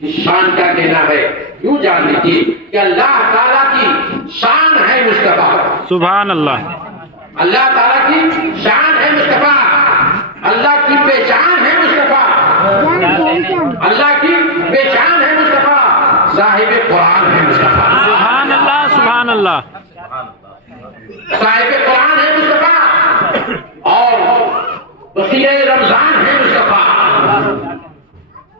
کی شان کا کہنا ہے، یوں جان لیجیے کہ اللہ تعالیٰ کی شان ہے مصطفیٰ. سبحان اللہ. اللہ تعالیٰ کی شان ہے مصطفیٰ، اللہ کی پہچان ہے مصطفیٰ، اللہ کی پہچان ہے مصطفیٰ، صاحب قرآن ہے مصطفیٰ. سبحان اللہ. سبحان اللہ. صاحب قرآن ہے مصطفیٰ اور وسیلہ رمضان ہے مصطفیٰ.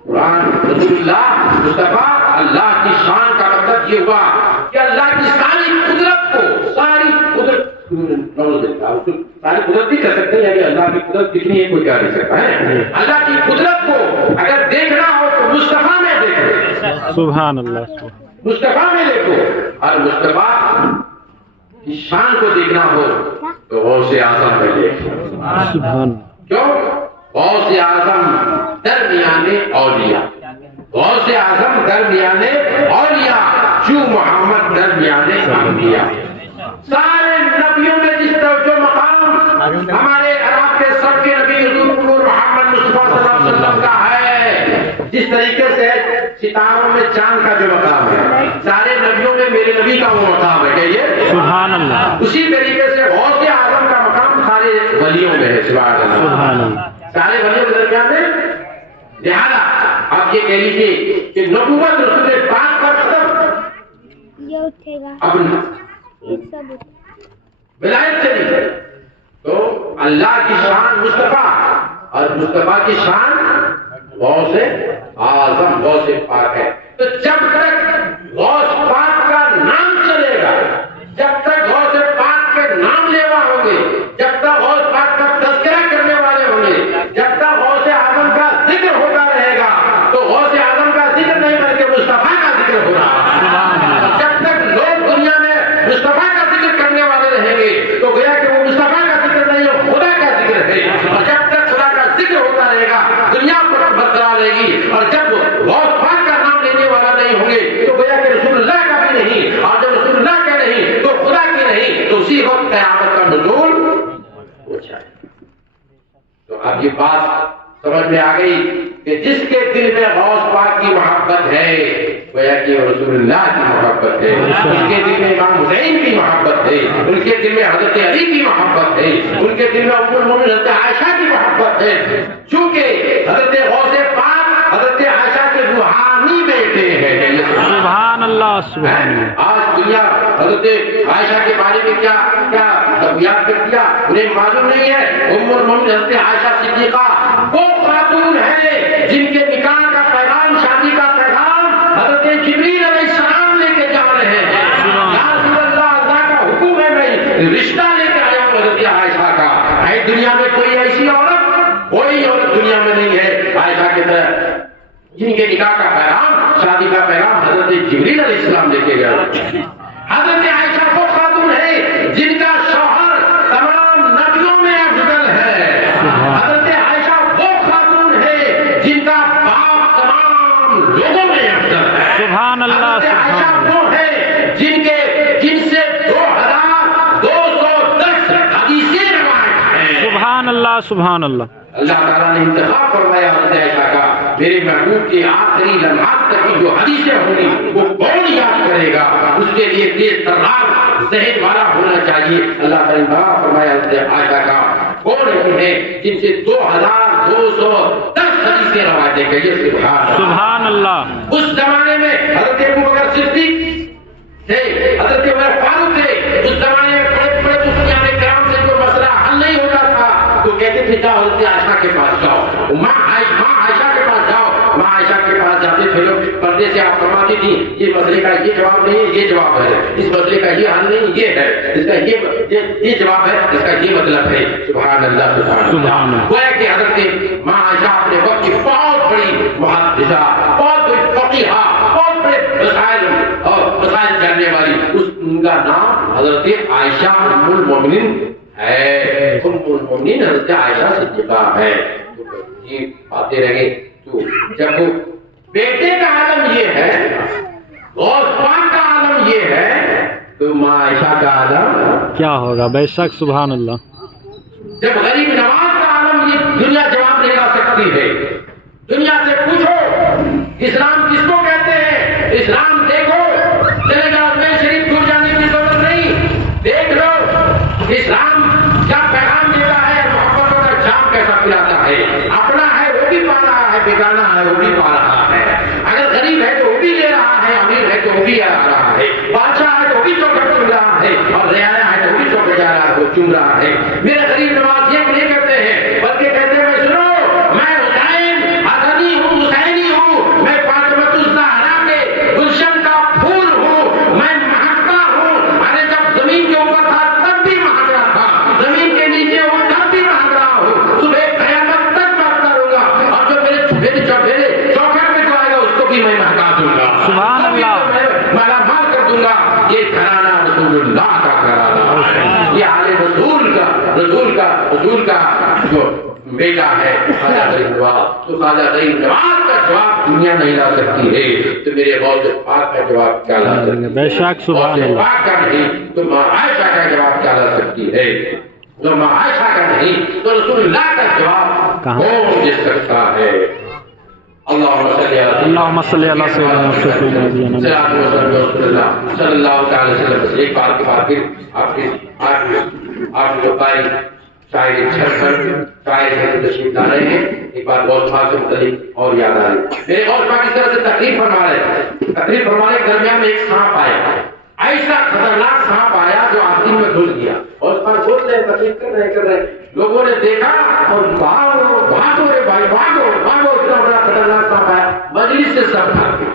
قرآن رسول اللہ مصطفیٰ اللہ کی شان کا مطلب یہ ہوا کہ اللہ کی ساری قدرت کو، ساری قدرت بھی کر سکتے ہیں، اللہ کی قدرت کتنی ہے کوئی کہہ نہیں سکتا ہے. اللہ کی قدرت کو اگر دیکھنا ہو تو مصطفیٰ میں دیکھو. سبحان اللہ. مصطفیٰ میں دیکھو. اور مصطفیٰ کی شان کو دیکھنا ہو تو غوث اعظم میں دیکھو. سبحان. کیوں؟ غوث اعظم درمیانے اولیاء، غوث اعظم درمیانے اولیاء، جو محمد درمیانے انبیاء. سارے نبیوں میں جس طرح جو مقام ہمارے عرب کے سب کے نبی حضور محمد مصطفیٰ صلی اللہ علیہ وسلم کا ہے، جس طریقے سے ستاروں میں چاند کا جو مقام ہے، سارے نبیوں میں میرے نبی کا وہ مقام ہے. کہیے سبحان اللہ. اسی طریقے سے غوث اعظم کا مقام سارے ولیوں میں ہے. سبحان اللہ. سبحان اللہ. سارے ولیوں کے درمیان میں. لہٰذا آپ یہ کہہ لیجیے کہ نبوت رسول پاک کا اب ولایت چلی تو اللہ کی شان مصطفیٰ اور مصطفیٰ کی شان غوث اعظم غوث پاک ہے. تو جب تک غوث پاک کا نام چلے گا، جب تک غوث پاک کے نام لیوا ہوں گے، جب تک غوث پاک کا تذکرہ کرنے والے ہوں گے، جب تک غوث اعظم کا ذکر ہوتا رہے گا تو غوث اعظم کا ذکر نہیں بلکہ مصطفیٰ کا ذکر ہو رہا ہے. جب تک لوگ دنیا میں مصطفیٰ کا ذکر کرنے والے رہیں گے تو گویا کہ وہ مصطفیٰ کا ذکر نہیں ہے، خدا کا ذکر ہے. اور جب تک خدا کا ذکر ہوتا رہے گا دنیا برقرار رہے گی. اور جب غوث پاک کا نام لینے والا نہیں ہوں گے تو گویا کہ رسول اللہ کا بھی نہیں، اور جب رسول اللہ کا نہیں تو خدا کی نہیں، تو اسی وقت قیامت کا نزول ہو جائے. تو اب یہ بات سمجھ میں آ گئی کہ جس کے دل میں غوث پاک کی محبت ہے گویا کہ رسول اللہ کی محبت ہے، ان کے دل میں امام حسین کی محبت ہے، ان کے دل میں حضرت علی کی محبت ہے، ان کے دل میں ام المؤمنین حضرت عائشہ کی محبت ہے. چونکہ حضرت غوث پاک حضرت عائشہ کے روحانی بیٹے ہیں. سبحان اللہ. سبحان اللہ. آج دنیا حضرت عائشہ کے بارے میں کیا کیا یاد کر دیا انہیں معلوم نہیں ہے. ام المؤمنین حضرت عائشہ صدیقہ وہ خاتون ہے جن کے نکاح کا پیغام، شادی کا پیغام حضرت جبریل علیہ السلام لے کے جا رہے ہیں. یا رسول اللہ، اللہ کا حکم ہے میں رشتہ لے کے آیا ہوں حضرت عائشہ کا. ہے دنیا میں کوئی ایسی عورت، کوئی عورت دنیا میں نہیں ہے عائشہ کی طرح جن کے نکاح کا پیغام، شادی کا پیغام حضرت جبریل علیہ السلام لے کے گئے. حضرت عائشہ وہ خاتون ہے جن کا شوہر تمام نبیوں میں افضل ہے. حضرت عائشہ وہ خاتون ہے جن کا باپ تمام لوگوں میں افضل ہے. سبحان اللہ. حضرت عائشہ سبحان وہ ہے جن سے 2210 حدیثیں روایت ہیں. سبحان اللہ. سبحان اللہ. اللہ تعالیٰ نے انتخاب فرمایا حضرت عائشہ کا، میرے محبوب کے آخری لمحات تک کی جو حدیثیں ہوں گی وہ کون یاد کرے گا؟ اس کے لیے تیز ترغاب ذہن والا ہونا چاہیے. اللہ تعالیٰ نے انتخاب فرمایا حضرت عائشہ کا. کون ہے جن سے 2210 حدیثیں روایتیں کہیے سبحان اللہ. اس زمانے میں حضرت ابوبکر صدیق تھے، حضرت عمر فاروق تھے. اس زمانے میں بڑے بڑے مفتیان کرام سے جو مسئلہ حل نہیں ہوتا تھا تو کہتے تھے جاؤ حضرت عائشہ کے پاس جاؤ، ماں عائشہ کے پاس جاؤ. ماں عائشہ کے پاس جاتے تھے لوگ، پردے سے آپ فرماتی تھی یہ مسئلے کا یہ جواب نہیں ہے، یہ جواب ہے. اس مسئلے کا یہ حل نہیں، یہ ہے. اس کا یہ جواب ہے، اس کا یہ مطلب ہے. سبحان اللہ. سبحان اللہ. گویا کہ حضرت ماں عائشہ اپنے وقت کی بہت بڑی محدثہ، بہت بڑی فقیہہ، بہت بڑے مسائل اور مسائل جاننے والی، ان کا نام حضرت عائشہ ام المؤمنین ہے. ام المؤمنین حضرت عائشہ صدیقہ ہے. یہ باتیں رہے تو جب بیٹے کا عالم یہ ہے، غوث پاک کا عالم یہ ہے، تو ماں عائشہ کا عالم کیا ہوگا؟ بے شک. سبحان اللہ. جب غریب نواز کا عالم یہ دنیا جواب نہیں لا سکتی ہے. دنیا سے پوچھو اسلام کس کو اسلام دیکھو، چلے جاؤ میں شریف دور جانے کی ضرورت نہیں، دیکھ لو اسلام کیا پیغام دیتا ہے، محبتوں کا جام کیسا پلاتا ہے، اپنا ہے وہ بھی پا رہا ہے، بیگانہ ہے وہ بھی پا رہا ہے، اگر غریب ہے تو وہ بھی لے رہا ہے، امیر ہے تو وہ بھی آ رہا ہے، بادشاہ ہے تو وہ بھی چوکٹ چن رہا ہے، اور رعایا ہے تو وہ بھی چوکٹ جا رہا ہے، وہ چن رہا ہے۔ میرے غریب نواز یہ نہیں کرتے ہیں، بلکہ کہتے ہیں میں سنو میں حسین حسنی ہوں، حسینی ہوں، میں فاطمۃ الزہرا کے گلشن کا پھول ہوں، میں مہکتا ہوں، ارے جب زمین کے اوپر تھا تب بھی مہک رہا تھا، زمین کے نیچے ہوں تب بھی مہک رہا ہوں، صبح قیامت تک مہکتا رہوں گا، اور جو میرے چوکھٹ میں جو آئے گا اس کو بھی میں مہکا دوں گا، سبحان اللہ، مالا مال کر دوں گا۔ یہ گھرانہ رسول اللہ کا گھرانہ ہے، یہ آل رسول کا جو بیٹا ہے خواجہ غریب نواز، تو خواجہ غریب نواز کا جواب دنیا نہیں لا سکتی ہے، تو میرے غوث پاک کا جواب کیا لا سکتی ہے؟ بے شک سبحان غوث اللہ، پاک کا نہیں تو ماں عائشہ کا جواب کیا لا سکتی ہے؟ تو ماں عائشہ کا نہیں تو رسول اللہ کا جواب کون دے سکتا ہے؟ اللہم صلی علی سیدنا محمد صلی اللہ تعالی وسلم۔ ایک بار کے بعد پھر آپ جو قاری شاعر شاعر تشریف لا رہے ہیں، ایک بار غوث پاک سے متعلق اور یاد آ رہی ہے۔ میرے غوث پاک اس طرح سے تقریر فرما رہے کے درمیان میں ایک سانپ آیا، ایسا خطرناک سانپ آیا جو آستین میں گھس گیا، اور اس پر بول رہے تقریر کر رہے لوگوں نے دیکھا اور بھاگو رے بھائی بھاگو، اتنا بڑا خطرناک سانپ آیا، مجلس سے سب بھاگ گئے۔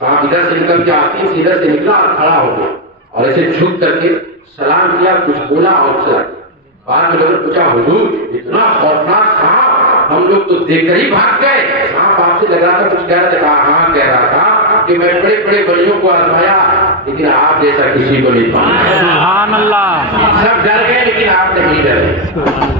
سانپ ادھر سے نکل کے آستین سے ادھر سے نکلا اور کھڑا ہو گیا، اور ایسے جھک کر کے سلام کیا، کچھ بولا اور چلا گیا۔ بعد میں لوگوں نے پوچھا حضور اتنا خوفناک سانپ، ہم لوگ تو دیکھ کر ہی بھاگ گئے، سانپ آپ سے لگ رہا تھا کچھ کہہ رہا تھا؟ ہاں کہہ رہا تھا کہ میں بڑے بڑے ولیوں کو آزمایا لیکن آپ جیسا کسی کو نہیں پایا۔ سبحان اللہ، سب ڈر گئے لیکن آپ نہیں ڈرے۔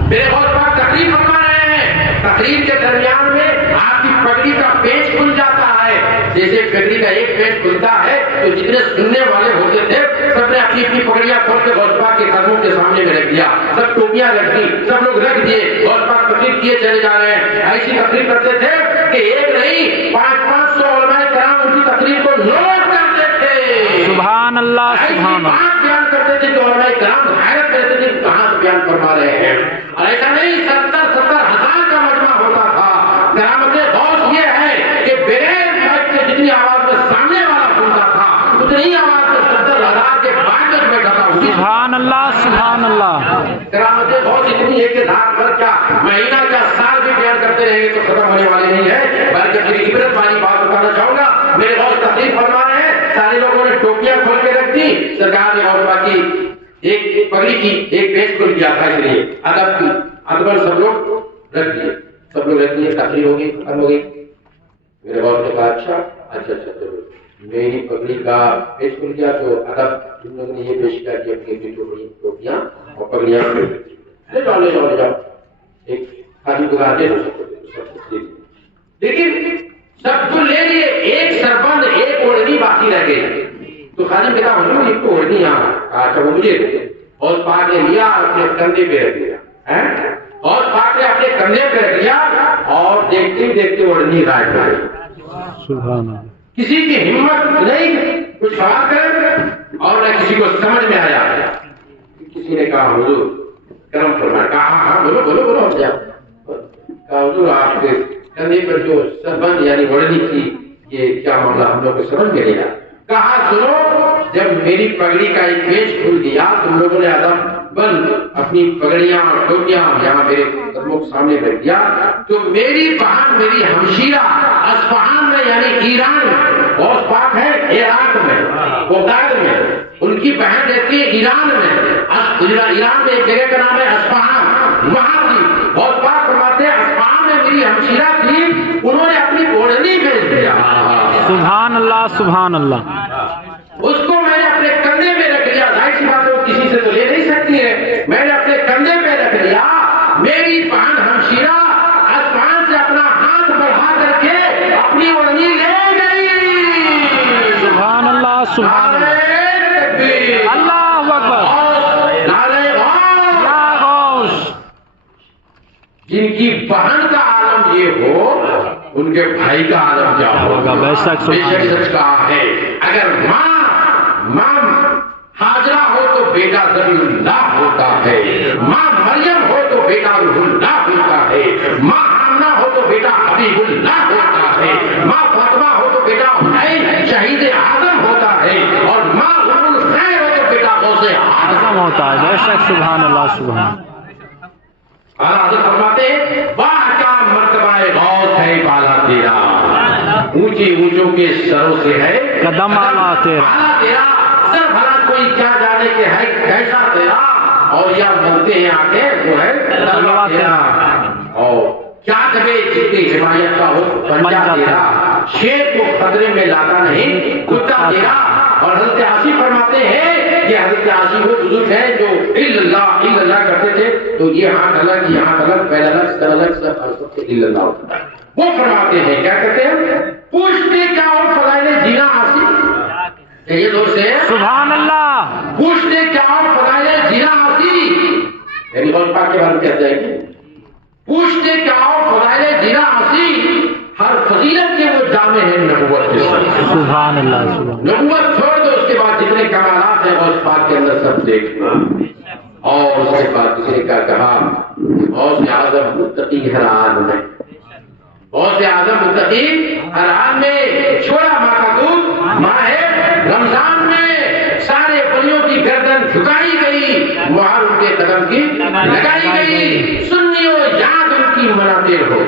میرے غوث پاک تقریر فرما رہے ہیں، تقریر کے درمیان میں آپ کی پگڑی کا پیچ کھل جاتا ہے، جیسے پگڑی کا ایک پیچ کھلتا ہے تو جتنے سننے والے ہوتے تھے سب نے اپنی اپنی پگڑیاں کھول کے غوث پاک کے قدموں کے سامنے میں رکھ دیا، سب ٹوپیاں رکھ دی، سب لوگ رکھ دیے، غوث پاک تقریر کیے چلے جا رہے ہیں۔ ایسی تقریر کرتے تھے کہ ایک نہیں 500 علماء کرام ان کی تقریر کو نوٹ کرتے تھے۔ سبحان اللہ، سبحان اللہ، بات بیان کرتے تھے کہ علماء کرام حیرت کرتے تھے کہ کہاں سے بیان فرما رہے ہیں، اور ایسا نہیں 70,000 کا مجمع ہوتا تھا۔ کرامت غوث یہ ہے کہ بغیر مائک کے جتنی آواز میں سامنے والا سنتا تھا اتنی ہی آواز میں 70,000 کے بعد میں بیٹھا تھا۔ سبحان اللہ، سبحان اللہ، کرامت غوث اتنی ہے کہ رات بھر کیا مہینہ کیا سال بھی بیان کرتے رہیں گے تو ختم ہونے والے نہیں ہے، بلکہ پھر عبرت والی بات بتانا چاہوں گا۔ میرے غوث تقریر فرما رہے ہیں، سارے لوگوں نے ٹوپیاں کھول کے رکھ دی، سرکار نے غوث پاک کی ایک پگڑی کی ایک پیچ کھل گیا تھا، اس لیے ادب کی ادب سب لوگ رکھ دیے، سب لوگ رکھ دیے، تقریر ہو گئی، ختم ہو گئی۔ میرے غوث نے کہا اچھا چلو، میری پگڑی کا پیچ کھل گیا تو ادب تم لوگوں نے یہ پیش کیا کہ اپنی ٹوپیاں اور پگڑیاں لے جاؤ، ایک خالی گزار دے دو، لیکن سب کو لے لیے، ایک سربند ایک اوڑھنی باقی رہ گئی، تو خادم کہتا حضور ایک تو اوڑھنی یہاں، اچھا وہ مجھے دے، اور پاک نے لیا اور اپنے کندھے پہ رکھ دیا، اور پاک نے اپنے کندھے پہ رکھ دیا، اور دیکھتے ہی دیکھتے اوڑھنی غائب ہو گئی۔ سبحان اللہ، کسی کی ہمت نہیں کچھ سوال کرے اور نہ کسی کو سمجھ میں آیا۔ کسی نے کہا حضور کرم فرمائے، کہا ہاں بولو بولو بولو، کہا حضور آپ کے کندھے پر جو سربند یعنی اوڑھنی تھی یہ کیا معاملہ ہم لوگ کو سمجھ میں نہیں آیا۔ کہا سنو، جب میری پگڑی کا ایک پیچ کھل گیا تم لوگوں نے ادب بند اپنی پگڑیاں اور ٹوپیاں یہاں میرے قدموں کے سامنے رکھ دیا، تو میری بہن میری ہمشیرہ اصفہان میں یعنی ایران میں، غوث پاک ہے عراق میں بغداد میں، ان کی بہن رہتی ہے ایران میں، ایران میں ایک جگہ کا نام ہے اصفہان، وہاں تھی۔ غوث پاک فرماتے ہیں اصفہان میں میری ہمشیرہ تھی، انہوں نے اپنی اوڑھنی بھیج دیا۔ سبحان اللہ، سبحان اللہ، اس کو میں نے اپنے کندھے پہ رکھ لیا، ظاہر سی بات ہے وہ کسی سے تو لے نہیں سکتی ہے، میں نے اپنے کندھے پہ رکھ لیا، میری بہن ہمشیرہ آسمان سے اپنا ہاتھ بڑھا کر کے اپنی اوڑھنی لے گئی۔ سبحان اللہ، سبحان اللہ، اللہ اکبر، نعرہ غوث، یا غوث، جن کی بہن کا عالم یہ ہو ان کے بھائی کا عالم کیا ہوگا. بے شک سچ کہا ہے. اگر ماں ہاجرہ ہو تو بیٹا ذبیح اللہ ہوتا ہے. ماں مریم ہو تو بیٹا روح اللہ ہوتا ہے. ماں آمنہ ہو تو بیٹا حبیب اللہ ہوتا ہے. ماں فاطمہ ہو تو بیٹا حسین شہید اعظم ہوتا ہے. اور ماں ام الخیر ہو تو بیٹا غوث اعظم ہوتا ہے. بے شک سبحان اللہ سبحان. حضرت فرماتے ہیں واہ کیا مرتبہ غوث ہے بالا تیرا. اونچی اونچوں کے سروں سے ہے قدم اعلیٰ تیرا. سر بھلا کوئی کیا جانے کے ہے کیسا تیرا. اور یا بنتے ہیں آگے وہ ہے تلوا تیرا. اور کیا جگہ جتنی حمایت کا ہو بنجا تیرا. شیر کو خطرے میں لاتا نہیں کتا تیرا. اور حضرت عاصی فرماتے ہیں کہ حضرت عاصی وہ بزرگ ہیں جو اللہ کرتے تھے تو یہ ہاتھ الگ یہ ہاتھ الگ پہلا الگ سر الگ سب سب سے اللہ ہوتا ہے. وہ فرماتے ہیں کیا کہتے ہیں پوچھتے کیا اور فضائل جینا عاصی. یہ دوست ہے سبحان اللہ. پوچھتے کیا اور فضائل جینا عاصی. یعنی غوث پاک کے بارے میں کہتے ہیں پوچھتے کیا اور فضائل جینا عاصی. ہر فضیلت کے وہ جامع ہیں نبوت کے. سبحان اللہ سبحان. نبوت چھوڑ دو اس کے بعد جتنے کمالات ہیں غوث پاک کے اندر سب دیکھنا. اور اس کے بعد کسی نے کیا کہا غوث اعظم متقی ہر حال میں. غوث اعظم متقی ہر حال میں. چھوڑا ماں کا دودھ ماہ رمضان میں سارے ولیوں کی گردن جھکائی گئی. مہر ان کے قدم کی لگائی گئی. سنیو یاد ان کی مناتے ہو.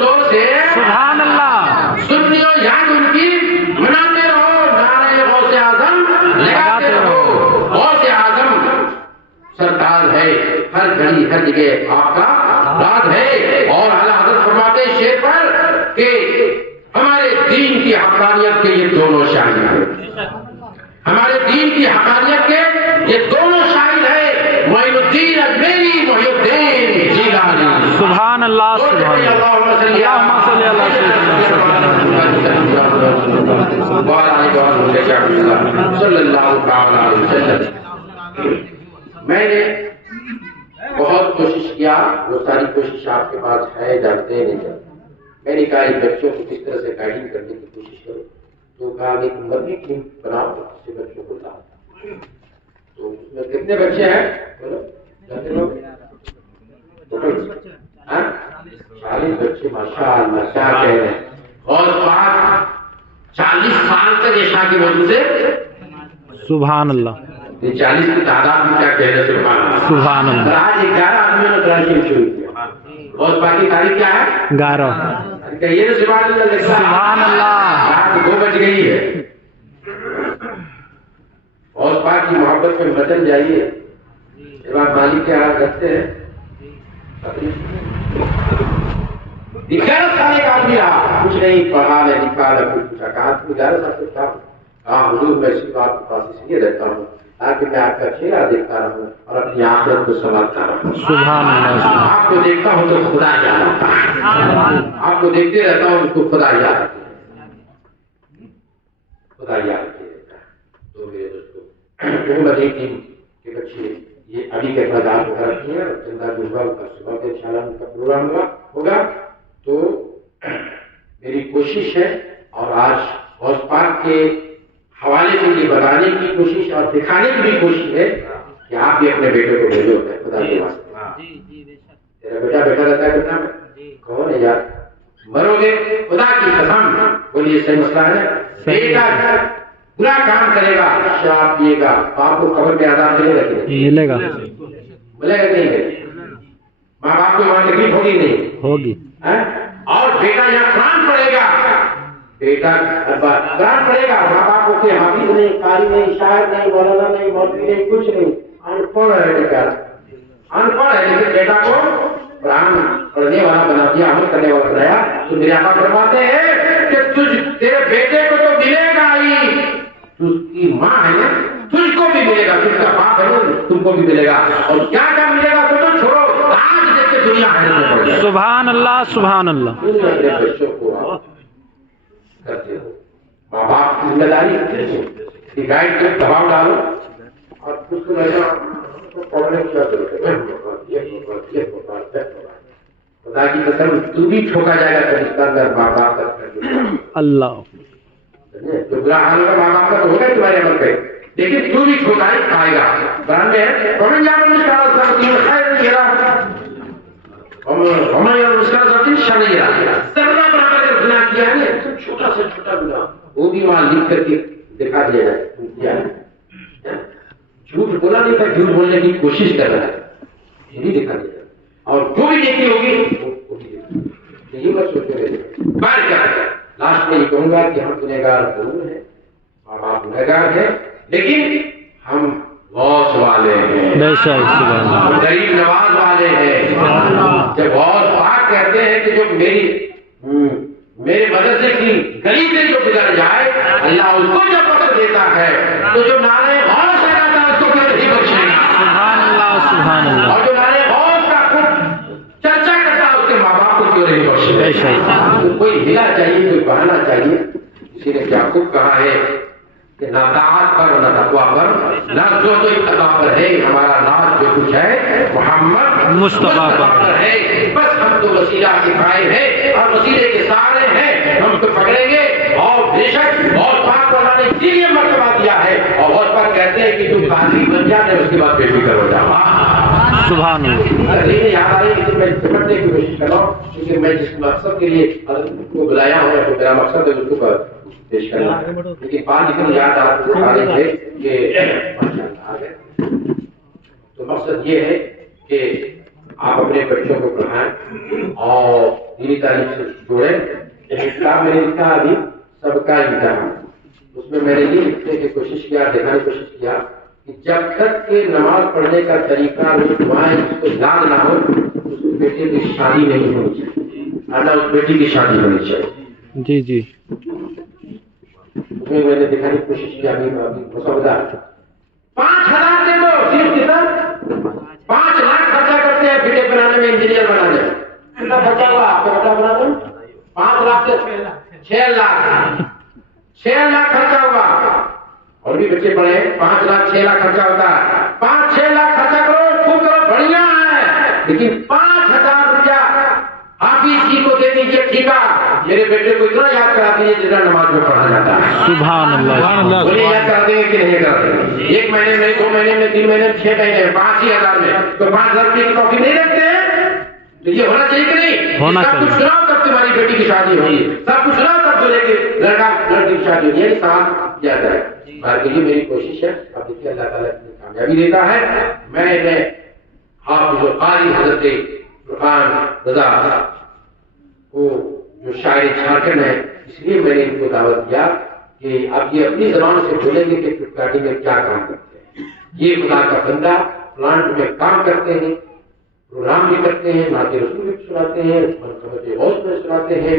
زور سے سبحان اللہ. سنیو یاد ان کی مناتے رہو. نعرہ غوث اعظم لگاتے رہو. غوث اعظم سرکار ہے ہر گھڑی ہر جگہ آپ کا راز ہے. اور اعلیٰ حضرت فرماتے ہیں شیر پر کہ ہمارے دین کی حقانیت کے یہ دونوں شاہد ہیں. ہمارے دین کی حقانیت کے یہ دونوں شاہد ہیں. معین الدین اجمیری محی الدین جیلانی. سبحان اللہ سبحان اللہ. اللہم صلی اللہ صلی اللہ علیہ وسلم. میں نے بہت کوشش کیا. وہ ساری کوشش آپ کے پاس ہے جانتے ہیں نہیں جانتے. میں نے کہا بچوں کو کس طرح سے گائیڈنگ کرنے کی کوشش کرو. تو کہا ایک مرغی ٹیم بناؤ جس سے بچوں کو لاؤ. تو اس میں کتنے بچے ہیں بولو جانتے لوگ 40 بچے. ماشاء اللہ کیا کہہ رہے ہیں. اور 40 سال تک یہ شاہ کی وجہ سے سبحان اللہ. 40 کی تعداد میں کیا کہہ رہے سبحان اللہ سبحان اللہ. آج 11 آدمیوں نے کراچی شروع کیا. اور باقی تاریخ کیا ہے 11. کہیے نا سبحان اللہ. سبحان اللہ. رات 2 بج گئی ہے. اور پاک کی محبت میں بدل جائیے. امام مالک کے ہاتھ رکھتے ہیں 11 سال کا آدمی رہا کچھ نہیں پڑھا نہیں لکھا نہ کچھ پوچھا. کہا تم 11 سال سے تھا. کہا حضور میں اسی بات کے پاس اس لیے رہتا ہوں تاکہ میں آپ کا چہرہ دیکھتا رہوں اور اپنی آخرت کو سنبھالتا رہوں. سبحان اللہ. آپ کو دیکھتا ہوں تو خدا یاد آتا ہے. آپ کو دیکھتے رہتا ہوں تو خدا یاد خدا یاد رہتا ہے. تو میرے دوستوں وہ بڑی ٹیم کے بچے یہ ابھی کے میدان کو رکھتی ہیں. چندہ گربا کا صبح کے انشاءاللہ ان کا پروگرام ہوگا. تو میری کوشش ہے اور آج غوث پاک کے حوالے سے یہ بتانے کی کوشش اور دکھانے کی بھی کوشش ہے کہ آپ بھی اپنے بیٹے کو بھیجو خدا کے واسطے. تیرا بیٹا بیٹا رہتا ہے کتنا میں کون ہے یار مرو گے خدا کی قسم. بولیے صحیح مسئلہ ہے. بیٹا برا کام کرے گا شراب پیے گا باپ کو قبر میں عذاب ملے گا کہ نہیں ملے گا ملے گا نہیں ملے. ماں باپ کو وہاں تکلیف ہوگی نہیں ہوگی. اور بیٹا یہاں قرآن پڑھے گا. بیٹا قرآن پڑھے گا ماں باپ کو کہ حافظ نہیں قاری نہیں شاعر نہیں مولانا نہیں مولوی نہیں کچھ نہیں ان پڑھ ہے بیٹا. ان پڑھ ہے لیکن بیٹا کو قرآن پڑھنے والا بنا دیا عمل کرنے والا بنایا. تو میرے آقا فرماتے ہیں کہ تیرے بیٹے کو تو ملے گا ہی. تجھ کی ماں ہے نا تجھ کو بھی ملے گا. تجھ کا باپ ہے نا تم کو بھی ملے گا. اور کیا کیا ملے گا تو چھوڑو آج دیکھ کے دنیا ہے. سبحان اللہ سبحان اللہ. بچوں کو کرتے ہو ماں باپ کی ذمہ داری گائڈ کر دباؤ ڈالو اور اس کو پڑھنے کی ضرورت ہے. خدا کی قسم تو بھی ٹھوکا جائے گا قبرستان میں ماں باپ کا اللہ جو برا حال کا ماں باپ کا تو ہوگا تمہارے عمل پہ، لیکن تو بھی ٹھوکائی کھائے گا. قرآن میں ہے ومن يعمل مثقال ذرة خيرا يره ومن يعمل مثقال ذرة شرا يره. ذرہ برابر اگر گناہ کیا ہے تو چھوٹا سے چھوٹا گناہ وہ بھی وہاں لکھ کر کے دکھا دیا جائے. جھوٹ بولا نہیں تھا، جھوٹ بولنے کی کوشش کر رہا ہے، یہ بھی دکھا دیا. اور جو بھی نیکی ہوگی وہ بھی یہی بات سوچتے رہے. بات کیا ہے لاسٹ میں یہ کہوں گا کہ ہم گنہگار ضرور ہیں، ماں باپ گنہگار ہیں، لیکن ہم غوث والے ہیں، بے شک سبحان اللہ، غریب نواز والے ہیں. جب غوث پاک کہتے ہیں کہ جو میرے مدرسے کی گلی سے جو گزر جائے اللہ اس کو جب بخش دیتا ہے تو جو نعرے غوث لگاتا ہے اس کو پھر نہیں بخشے گا. سبحان اللہ سبحان اللہ. اور جو نعرے غوث کا خود چرچا کرتا ہے اس کے ماں باپ کو کیوں نہیں بخشے بے گا. شک تو کوئی ہلا چاہیے، کوئی بہانا چاہیے. کسی نے کیا خوب کہا ہے کہ نہ طاعت پر نہ تقویٰ پر نہ زہد و اتقاء پر ہے ہمارا ناز، جو کچھ ہے محمد مصطفیٰ پر ہے. بس ہم تو وسیلہ کے قائل ہیں اور وسیلے کے سارے ہیں، ہم تو پکڑیں گے. اور بے شک اور پاک اللہ نے اسی لیے مرتبہ دیا ہے اور بہت پر کہتے ہیں کہ تم قاضی بن جاتے اس کے بعد بے فکر ہو جاؤ. سبحان اللہ. لیکن یاد آ رہی ہے کہ میں سمجھنے کی کوشش کر رہا ہوں کیونکہ میں جس مقصد کے لیے کو بلایا ہوں تو میرا مقصد ہے اس کو پیش کرنا. لیکن بات اتنی یاد آ رہی ہے کہ تو مقصد یہ ہے کہ آپ اپنے بچوں کو پڑھائیں اور دینی تعلیم سے جوڑیں. کتاب میں نے لکھا ابھی سب کا امتحان، اس میں نے یہ لکھنے کی کوشش کیا، دکھانے کی کوشش کیا کہ جب تک کہ نماز پڑھنے کا طریقہ وہ دعائیں اس کو یاد نہ ہو اس بیٹے کی شادی نہیں ہونی چاہیے، اللہ اس بیٹی کی شادی ہونی چاہیے. جی جی اس میں نے دکھانے کی کوشش کیا. مسودہ 5,000 دے دو صرف کتنا 5 لاکھ خرچہ کرتے ہیں بیٹے بنانے میں، انجینئر بنانے میں. کتنا خرچہ ہوا آپ کا بیٹا بنانے میں؟ 5 لاکھ سے 6 لاکھ 6 لاکھ خرچہ ہوا. اور بھی بچے پڑھے 5 لاکھ 6 لاکھ خرچہ ہوتا ہے. 5-6 لاکھ خرچہ کرو خوب کرو بڑھیا ہے، لیکن 5,000 روپیہ حافظ جی کو دے دیجیے. ٹھیک ہے میرے بیٹے کو اتنا یاد کرا دیجیے جتنا نماز میں پڑھا جاتا ہے. سبحان اللہ. بولے یاد کرا دیں گے کہ نہیں کرا دیں گے؟ 1 مہینے میں 2 مہینے میں 3 مہینے میں 6 مہینے میں 5,000 میں تو 5,000 روپئے کی کافی نہیں رکھتے ہیں. تو یہ ہونا چاہیے کہ نہیں؟ ہونا سب کچھ سناؤ تب تمہاری بیٹی کی شادی ہوئی، سب کچھ سناؤ تب بولے کہ لڑکا لڑکی کی شادی ہوئی. یہی ساتھ کیا جائے. یہ میری کوشش ہے. اب دیکھیے اللہ تعالیٰ اتنی کامیابی دیتا ہے. میں حافظ القاری حضرت فرقان رضا وہ جو شاعر جھارکھنڈ ہے، اس لیے میں نے ان کو دعوت دیا کہ اب یہ اپنی زبان سے بولیں گے کہ فلپکارٹی میں کیا کام کرتے ہیں. یہ خدا کا بندہ پلانٹ میں کام کرتے ہیں، پروگرام بھی کرتے ہیں، نعت رسول بھی سناتے ہیں، منقبت غوث میں سناتے ہیں.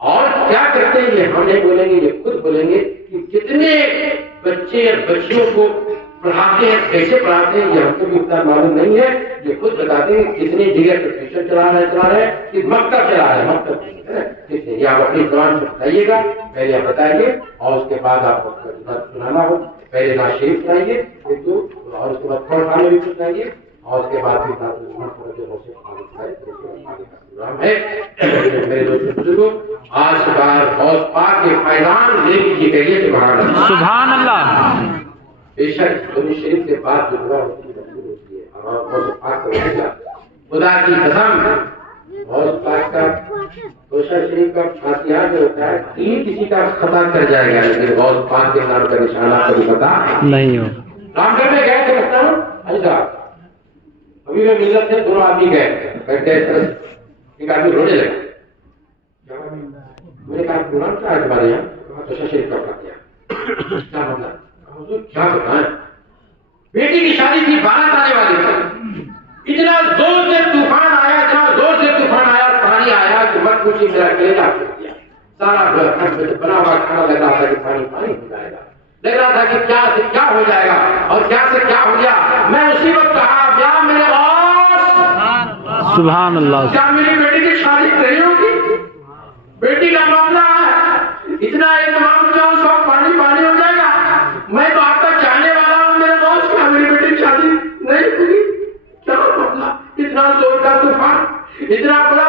اور کیا کرتے ہیں یہ ہم نہیں بولیں گے، یہ خود بولیں گے کہ کتنے بچے اور بچیوں کو پڑھاتے ہیں، کیسے پڑھاتے ہیں یہ ہم کو بھی اتنا معلوم نہیں ہے. یہ خود بتاتے ہیں کتنے جگہ پہ ٹیوشن چلا رہے ہیں کہ مکتب چلا رہے ہیں. مکتب یہ آپ اپنی زبان سے بتائیے گا، پہلے آپ بتائیے اور اس کے بعد آپ کو سنانا ہو. پہلے نعت شریف سنائیے اور اس کے بعد تھوڑا کھانے بھی سنائیے اور اس کے بعد میرے دوست بزرگوں آج بار بہت پاک کے فیضان لے لیجیے کہیے سبحان اللہ. بے شک دونوں شریف کے بعد جو دعا ہوتی ہے اور بہت پاک کا خدا کی قسم بہت پاک کا کوشا شریف کا فاتحہ جو ہوتا ہے تین کسی کا خطا کر جائے گا لیکن بہت پاک کے نام کا نشانہ کبھی پتا نہیں ہو. رام گھر میں گئے تھے رکھتا ہوں ایسا ابھی میں ملت سے دونوں آدمی گئے ایک آدمی رونے لگا. میں نے کہا قرآن کیا ہے تمہارے یہاں؟ کوشا شریف کا فاتحہ کیا مطلب کیا بتائیں. بیٹی کی شادی کی بارات آنے والی تھی، اتنا زور سے طوفان آیا، اتنا زور سے طوفان آیا، پانی آیا کہ مت پوچھیے میرا کلیجہ پھٹ گیا. سارا بنا ہوا کھانا لگ رہا تھا کہ پانی پانی ہو جائے گا، لگ رہا تھا کہ کیا سے کیا ہو جائے گا اور کیا سے کیا ہو گیا. میں اسی وقت کہا کیا میرے سبحان اللہ. کیا میری بیٹی کی شادی نہیں ہوگی؟ بیٹی کا معاملہ ہے، اتنا اہتمام کیا اس وقت پانی پانی ہو جائے گا. میں تو آپ کا چاہنے والا ہوں میرے دوست، کیا میری بیٹی کی شادی نہیں ہوگی؟ کیا معاملہ؟ اتنا زور کا طوفان، اتنا بڑا